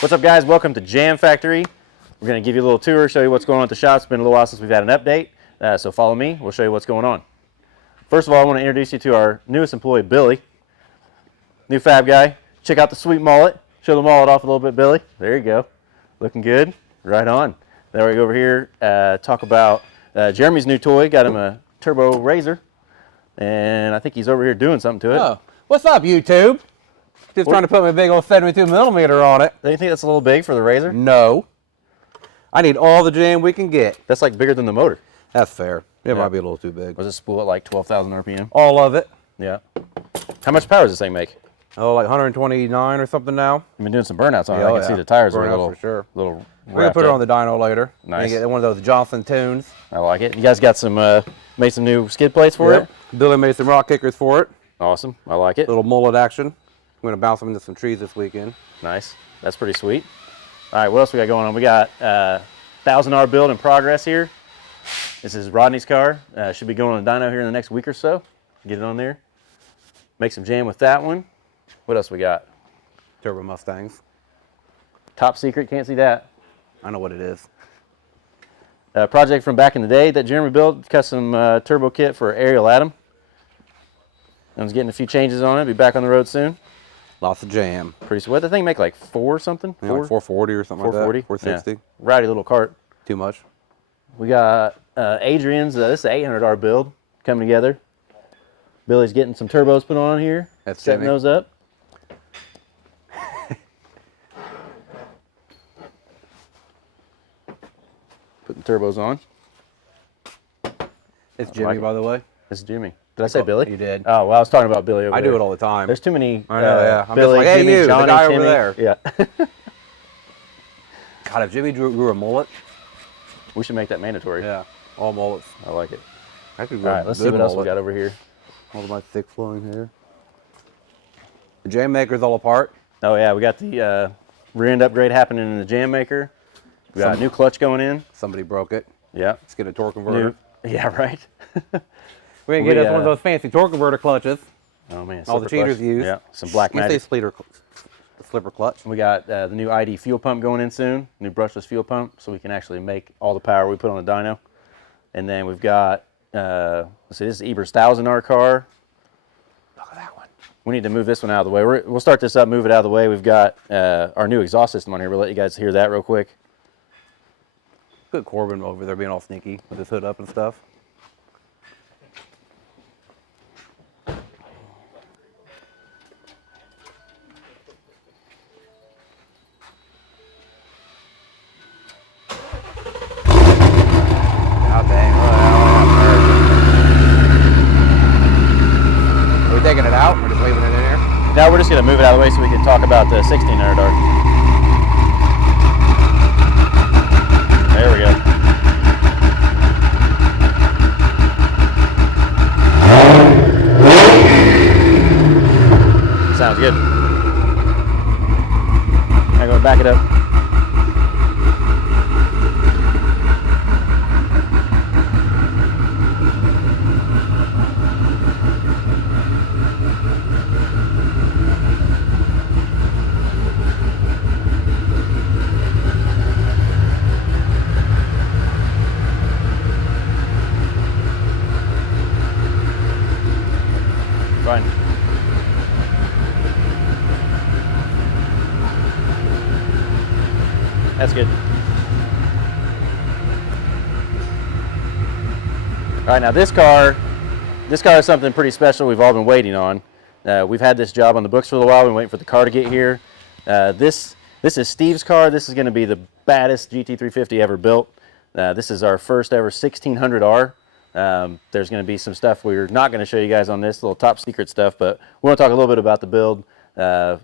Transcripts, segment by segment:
What's up, guys? Welcome to Jam Factory. We're going to give you a little tour, show you what's going on at the shop. It's been a little while since we've had an update, so follow me. We'll show you what's going on. First of all, I want to introduce you to our newest employee, Billy. New fab guy. Check out the sweet mullet. Show the mullet off a little bit, Billy. There you go. Looking good. Right on. Then we go over here, talk about Jeremy's new toy. Got him a turbo razor, and I think he's over here doing something to it. Oh, what's up, YouTube? Just trying to put my big old 72mm on it. Do you think that's a little big for the razor? No. I need all the jam we can get. That's like bigger than the motor. That's fair. It might be a little too big. Was it spool at like 12,000 RPM? All of it. Yeah. How much power does this thing make? Oh, like 129 or something now. I've been doing some burnouts on it. I can see the tires are a little, for sure. little We're going to put it on the dyno later. Nice. Get one of those Johnson tunes. I like it. You guys got some, made some new skid plates for it? Billy made some rock kickers for it. Awesome. I like it. Little mullet action. I'm going to bounce them into some trees this weekend. Nice. That's pretty sweet. All right, what else we got going on? We got 1,000R build in progress here. This is Rodney's car. Should be going on the dyno here in the next week or so. Get it on there. Make some jam with that one. What else we got? Turbo Mustangs. Top secret, can't see that. I know what it is. Project from back in the day that Jeremy built, custom turbo kit for Ariel Adam. I was getting a few changes on it. Be back on the road soon. Lots of jam. Pretty sweet. What did the thing make, like 4 or something? Yeah, like 440 or something 440? like that. 460. Yeah. Rowdy little cart. Too much. We got Adrian's, this is an 800R build coming together. Billy's getting some turbos put on here. That's setting those up. Putting turbos on. It's Jimmy, by the way. This is Jimmy. Did I say Billy? You did. Oh, well, I was talking about Billy over there. I do it all the time. There's too many. I know, yeah. I'm Billy, just like, hey, Jimmy, you, Johnny, the guy Timmy. over there. Yeah. God, if Jimmy grew a mullet. We should make that mandatory. Yeah, all mullets. I like it. I could All right, let's see what else we got over here. All of my thick flowing hair. The jam maker's all apart. Oh, yeah, we got the rear end upgrade happening in the jam maker. We got a new clutch going in. Somebody broke it. Yeah. Let's get a torque converter. Yeah, right. We can get us one of those fancy torque converter clutches. Oh, man. All the cheaters clutch. use. Yeah, some black magic. Slipper clutch. We got the new ID fuel pump going in soon, new brushless fuel pump, so we can actually make all the power we put on the dyno. And then we've got, let's see, this is Eber's 1,000R car. Look at that one. We need to move this one out of the way. We'll start this up, move it out of the way. We've got our new exhaust system on here. We'll let you guys hear that real quick. Good Corbin over there being all sneaky with his hood up and stuff. Taking it out, we're just leaving it in here. Now we're just going to move it out of the way so we can talk about the 1600R. There we go. Sounds good. I'm going to back it up. Fine. That's good. All right, now this car is something pretty special we've all been waiting on. We've had this job on the books for a while. We've been waiting for the car to get here. This is Steve's car. This is going to be the baddest GT350 ever built. This is our first ever 1600R. There's going to be some stuff we're not going to show you guys on this, little top secret stuff, but we want to talk a little bit about the build.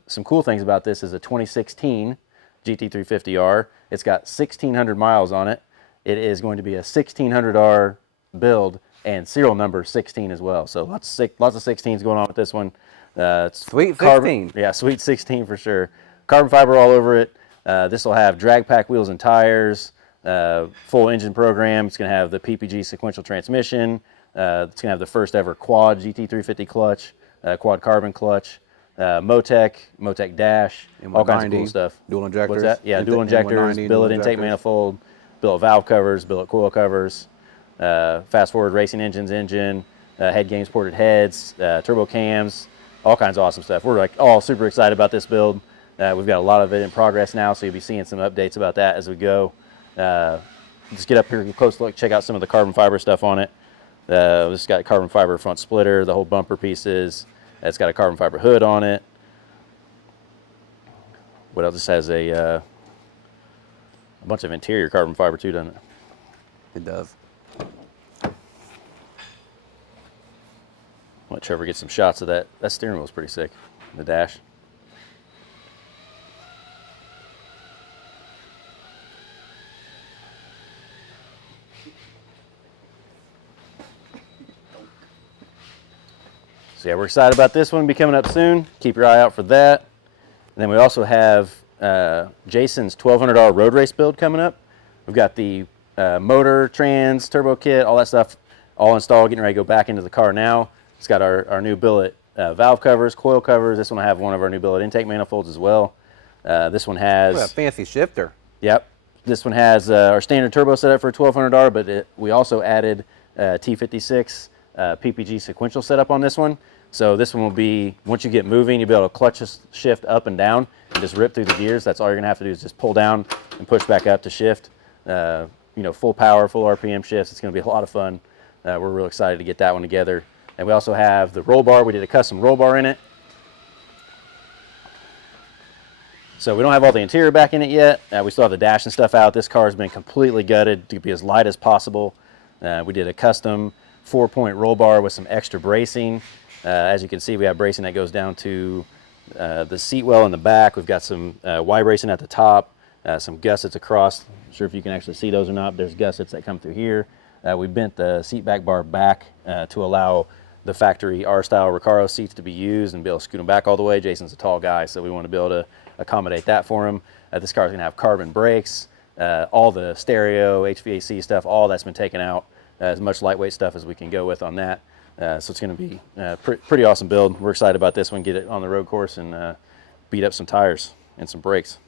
Some cool things about this is a 2016 GT350R. It's got 1,600 miles on it. It is going to be a 1600R build and serial number 16 as well. So lots of 16s going on with this one. Sweet 16. Yeah, sweet 16 for sure. Carbon fiber all over it. This will have drag pack wheels and tires. Full engine program. It's going to have the PPG sequential transmission. It's going to have the first ever quad GT350 clutch, quad carbon clutch. Motec dash, all kinds of cool stuff. Dual injectors. What's that? Yeah, dual injectors, billet intake manifold, billet valve covers, billet coil covers, fast forward racing engine, head games ported heads, turbo cams, all kinds of awesome stuff. We're like all super excited about this build. We've got a lot of it in progress now, so you'll be seeing some updates about that as we go. Just get up here, get a close look, check out some of the carbon fiber stuff on it. This got carbon fiber front splitter, the whole bumper pieces. It's got a carbon fiber hood on it. What else? This has a bunch of interior carbon fiber too, doesn't it? It does. Let Trevor get some shots of that. That steering wheel's pretty sick. The dash. So yeah, we're excited about this one. Be coming up soon. Keep your eye out for that. And then we also have Jason's $1,200 road race build coming up. We've got the motor, trans, turbo kit, all that stuff all installed, getting ready to go back into the car now. It's got our new billet valve covers, coil covers. This one will have one of our new billet intake manifolds as well. This one has... a fancy shifter. Yep. This one has our standard turbo setup for $1,200, but we also added T56 PPG sequential setup on this one. So this one will be, once you get moving, you'll be able to clutch shift up and down and just rip through the gears. That's all you're gonna have to do is just pull down and push back up to shift. You know, full power, full RPM shifts. It's gonna be a lot of fun. We're real excited to get that one together. And we also have the roll bar. We did a custom roll bar in it. So we don't have all the interior back in it yet. We still have the dash and stuff out. This car has been completely gutted to be as light as possible. We did a custom 4-point roll bar with some extra bracing. As you can see, we have bracing that goes down to the seat well in the back. We've got some Y bracing at the top, some gussets across. Not sure if you can actually see those or not, but there's gussets that come through here. We bent the seat back bar back to allow the factory R-style Recaro seats to be used and be able to scoot them back all the way. Jason's a tall guy, so we want to be able to accommodate that for him. This car is going to have carbon brakes, all the stereo, HVAC stuff, all that's been taken out. As much lightweight stuff as we can go with on that. So it's going to be pretty awesome build. We're excited about this one. Get it on the road course and beat up some tires and some brakes.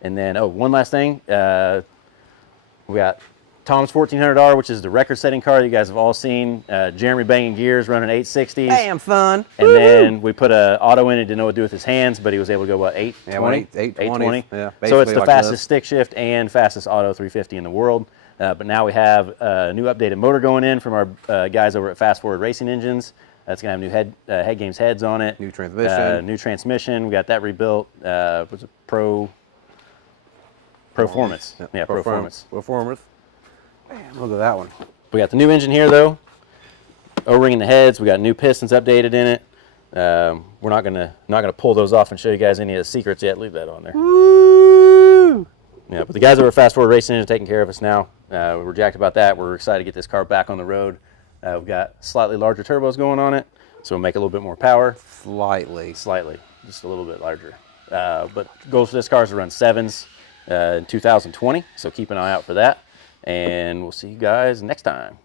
And then, oh, one last thing. We got Tom's $1,400, which is the record-setting car you guys have all seen. Jeremy banging gears, running 860s. Damn fun. And then we put an auto in it, didn't know what to do with his hands, but he was able to go, what, 820? Yeah, 820. Yeah, so it's the like fastest this. stick shift and fastest auto 350 in the world. But now we have a new updated motor going in from our guys over at Fast Forward Racing Engines. That's going to have new head games heads on it. New transmission. New transmission. We got that rebuilt. Was it Performance? Yep. Yeah, Performance. Performance. Man, look at that one. We got the new engine here though. O-ring in the heads. We got new pistons updated in it. We're not gonna pull those off and show you guys any of the secrets yet. Leave that on there. Woo! Yeah, but the guys over at Fast Forward Racing Engines are taking care of us now. We're jacked about that. We're excited to get this car back on the road. We've got slightly larger turbos going on it, so we'll make a little bit more power. Slightly, just a little bit larger. But goals for this car is to run 7s in 2020, so keep an eye out for that. And we'll see you guys next time.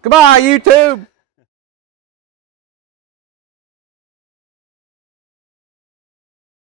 Goodbye, YouTube.